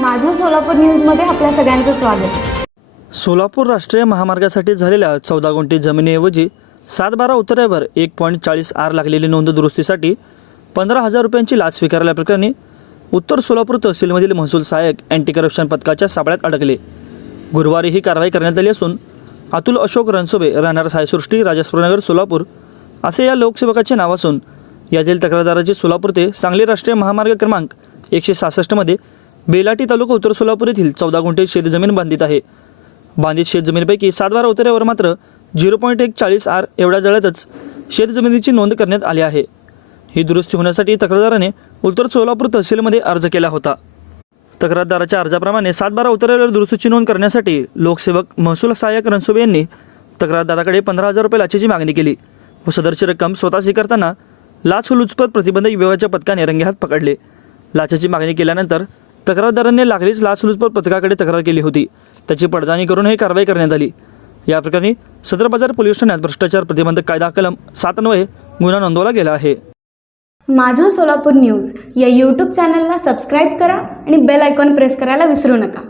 माझं सोलापूर न्यूजमध्ये आपल्या सगळ्यांचं स्वागत. सोलापूर राष्ट्रीय महामार्गासाठी झालेल्या चौदा गुंठी जमिनीऐवजी सात बारा उतऱ्यावर एक पॉईंट चाळीस आर लागलेली नोंद दुरुस्तीसाठी पंधरा हजार रुपयांची लाच स्वीकारल्याप्रकरणी उत्तर सोलापूर तहसीलमधील महसूल सहाय्यक अँटी करप्शन पथकाच्या सापळ्यात अडकले. गुरुवारी ही कारवाई करण्यात आली असून अतुल अशोक रणसोबे राहणार सायसृष्टी राजसपूरनगर सोलापूर असे या लोकसेवकाचे नाव असून यातील तक्रारदाराची सोलापूर ते सांगली राष्ट्रीय महामार्ग क्रमांक एकशे सहासष्टमध्ये बेलाटी तालुका उत्तर सोलापूर येथील चौदा गुंठे शेतजमीन बांधित आहे. बांधित शेतजमिनीपैकी सात बारा उतऱ्यावर मात्र झिरो पॉईंट एक चाळीस आर एवढ्या जळ्यातच शेतजमिनीची नोंद करण्यात आली आहे. ही दुरुस्ती होण्यासाठी तक्रारदाराने उत्तर सोलापूर तहसीलमध्ये अर्ज केला होता. तक्रारदाराच्या अर्जाप्रमाणे सात बारा उतऱ्यावर दुरुस्तीची नोंद करण्यासाठी लोकसेवक महसूल सहाय्यक रणसुबे यांनी तक्रारदाराकडे पंधरा हजार रुपये लाचेची मागणी केली व सदरची रक्कम स्वतः स्वीकारताना लाचलुचपत प्रतिबंधक विभागाच्या पथकाने रंगेहात पकडले. लाचेची मागणी केल्यानंतर तक्रारदारांनी लागलीच लाचलुचपत पथकाकडे तक्रार केली होती. त्याची पडताळणी करून ही कारवाई करण्यात आली. या प्रकरणी सदर बाजार पोलीस ठाण्यात भ्रष्टाचार प्रतिबंधक कायदा कलम सातन्वये गुन्हा नोंदवला गेला आहे. माझं सोलापूर न्यूज या यूट्यूब चॅनलला सबस्क्राईब करा आणि बेल आयकॉन प्रेस करायला विसरू नका.